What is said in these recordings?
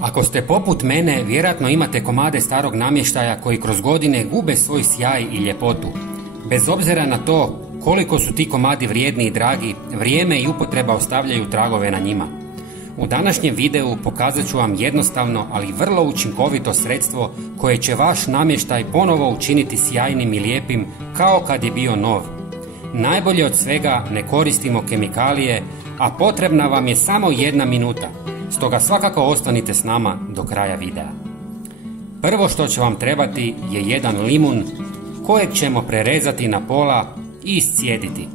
Ako ste poput mene, vjerojatno imate komade starog namještaja koji kroz godine gube svoj sjaj i ljepotu. Bez obzira na to koliko su ti komadi vrijedni i dragi, vrijeme i upotreba ostavljaju tragove na njima. U današnjem videu pokazat ću vam jednostavno, ali vrlo učinkovito sredstvo koje će vaš namještaj ponovo učiniti sjajnim i lijepim kao kad je bio nov. Najbolje od svega, ne koristimo kemikalije, a potrebna vam je samo 1 minuta. Stoga svakako ostanite s nama do kraja videa. Prvo što će vam trebati je jedan limun kojeg ćemo prerezati na pola i iscijediti.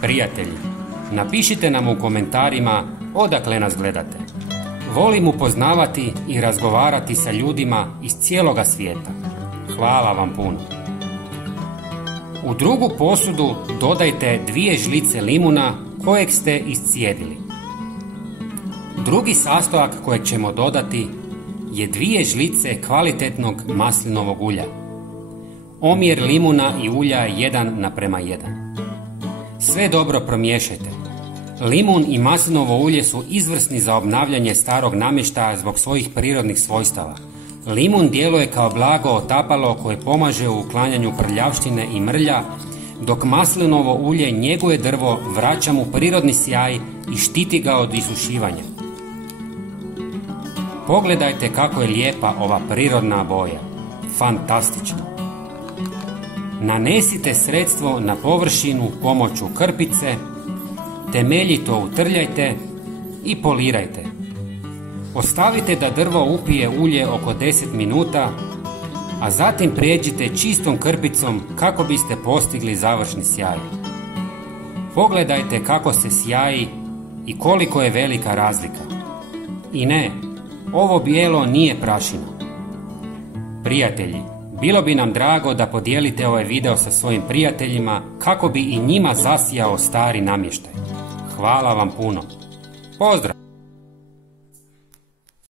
Prijatelji, napišite nam u komentarima odakle nas gledate. Volim upoznavati i razgovarati sa ljudima iz cijeloga svijeta. Hvala vam puno. U drugu posudu dodajte 2 žlice limuna kojeg ste iscijedili. Drugi sastojak kojeg ćemo dodati je 2 žlice kvalitetnog maslinovog ulja. Omjer limuna i ulja je 1:1. Sve dobro promiješajte. Limun i maslinovo ulje su izvrsni za obnavljanje starog namještaja zbog svojih prirodnih svojstava. Limun djeluje kao blago otapalo koje pomaže u uklanjanju prljavštine i mrlja, dok maslinovo ulje njeguje drvo, vraća mu prirodni sjaj i štiti ga od isušivanja. Pogledajte kako je lijepa ova prirodna boja. Fantastično! Nanesite sredstvo na površinu pomoću krpice, temeljito utrljajte i polirajte. Ostavite da drvo upije ulje oko 10 minuta, a zatim prijeđite čistom krpicom kako biste postigli završni sjaj. Pogledajte kako se sjaji i koliko je velika razlika. I ne, ovo bijelo nije prašina. Prijatelji, bilo bi nam drago da podijelite ovaj video sa svojim prijateljima kako bi i njima zasijao stari namještaj. Hvala vam puno. Pozdrav!